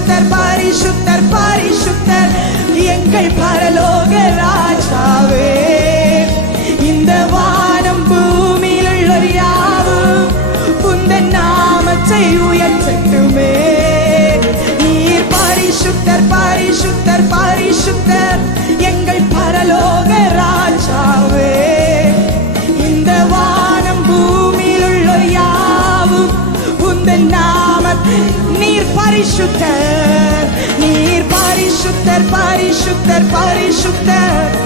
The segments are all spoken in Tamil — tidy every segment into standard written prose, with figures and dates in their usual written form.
பரிசுத்தர் பரிசுத்தர் பரிசுத்தர் எங்கள் பரலோக ராஜாவே. இந்த வானம் பூமியில் உள்ள யாவும் உந்தன் நாமத்தை உயர்த்தட்டுமே. நீர் பரிசுத்தர் பரிசுத்தர் பரிசுத்தர் எங்கள் பரலோக ராஜாவே. இந்த வானம் பூமியில் உள்ள யாவும் உந்தன் நாமத்தை. நீர் பரிசுத்தர், நீர் பரிசுத்தர் பரிசுத்தர் பரிசுத்தர்.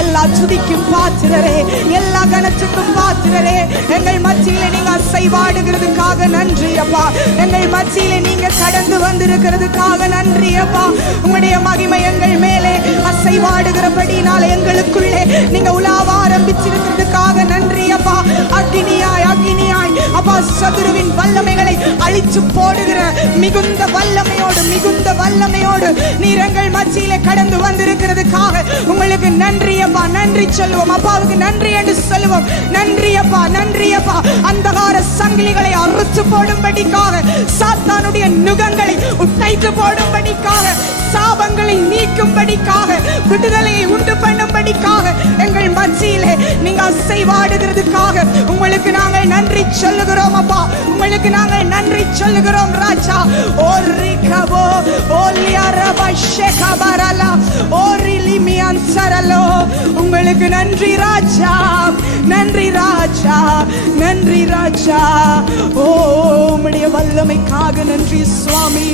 எல்லா துதிக்கும் பாத்திரரே, எல்லா கணத்துக்கும் பாத்திரரே, எங்கள் மத்தியில நீங்க அசைவாடுகிறதுக்காக நன்றி அப்பா. எங்கள் மத்தியில நீங்க கடந்து வந்திருக்கிறதுக்காக நன்றி அப்பா. உங்களுடைய மகிமை எங்கள் மேலே அசைவாடுகிறபடினால எங்களுக்குள்ளே நீங்க உலாவ ஆரம்பிச்சிருக்கிறதுக்காக நன்றி அப்பா. அக்னியாய் அக்னியாய் அப்பா சதுருவின் வல்லமைகளை அழிச்சு போடுகிற மிகுந்த வல்லமையோடு மிகுந்த வல்லமையோடு நீர் எங்கள் மத்தியிலே கடந்து வந்திருக்கிறதுக்காக உங்களுக்கு நன்றி அப்பா. நன்றி சொல்லுவோம் அப்பாவுக்கு நன்றி என்று சொல்லுவோம். நன்றி அப்பா, நன்றி அப்பா. அந்தகார சங்கிலிகளை அறுத்து போடும்படிக்காக, சாத்தானுடைய நுகங்களை உடைத்து போடும்படிக்காக, சாபங்களை நீக்கும்படிக்காக, விடுதலையை உண்டு பண்ணும்படிக்காக எங்கள் மத்தியிலே நீங்க அசைவாடுகிறதுக்காக உங்களுக்கு நாங்கள் நன்றி சொல்லுகிறோம் அப்பா. உங்களுக்கு நாங்கள் நன்றி சொல்லுகிறோம் ராஜா. ஓரிகவோ ஓலியரபா ஷேகபரலா ஓரிலிமியான் சரலோ. உங்களுக்கு நன்றி ராஜா, நன்றி ராஜா, நன்றி ராஜா. ஓ உம்முடைய வல்லமைக்காக நன்றி சுவாமி.